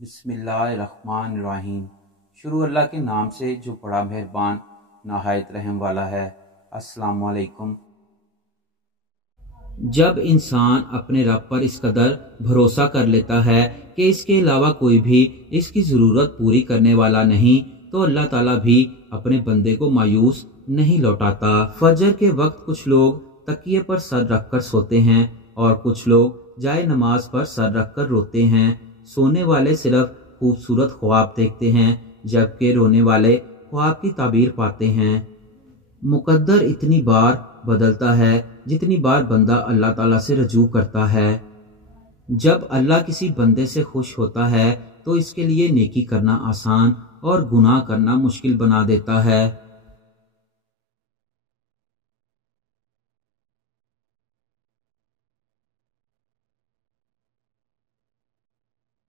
بسم اللہ الرحمن الرحیم۔ شروع اللہ کے نام سے جو بڑا مہربان نہایت رحم والا ہے۔ السلام علیکم۔ جب انسان اپنے رب پر اس قدر بھروسہ کر لیتا ہے کہ اس کے علاوہ کوئی بھی اس کی ضرورت پوری کرنے والا نہیں، تو اللہ تعالیٰ بھی اپنے بندے کو مایوس نہیں لوٹاتا۔ فجر کے وقت کچھ لوگ تکیے پر سر رکھ کر سوتے ہیں اور کچھ لوگ جائے نماز پر سر رکھ کر روتے ہیں۔ سونے والے صرف خوبصورت خواب دیکھتے ہیں جبکہ رونے والے خواب کی تعبیر پاتے ہیں۔ مقدر اتنی بار بدلتا ہے جتنی بار بندہ اللہ تعالیٰ سے رجوع کرتا ہے۔ جب اللہ کسی بندے سے خوش ہوتا ہے تو اس کے لیے نیکی کرنا آسان اور گناہ کرنا مشکل بنا دیتا ہے۔